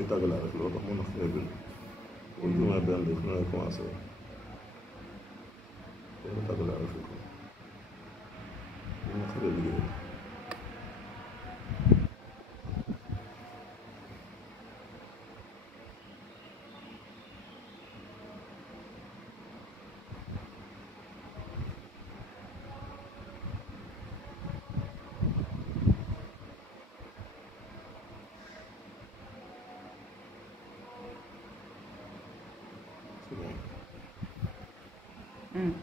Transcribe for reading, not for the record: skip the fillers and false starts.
may tàgg laa rek loolu tax mën na faible pour jumaa benn bi fu may commencé benn tàgg laa rek ko mën na xaree liggéey c'est bon.